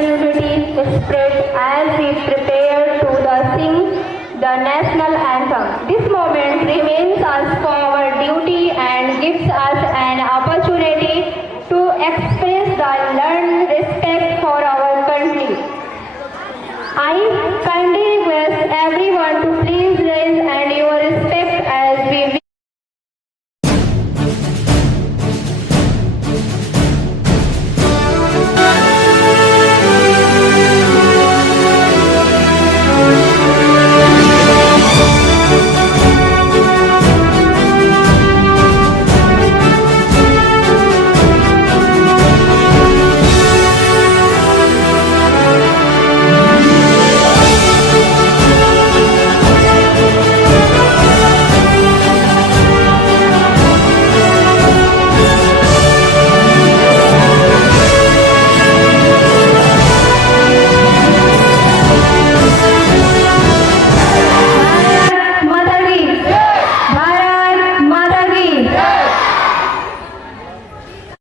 national unity spread as we prepare to sing the national anthem. This moment remains us for our duty and gives us an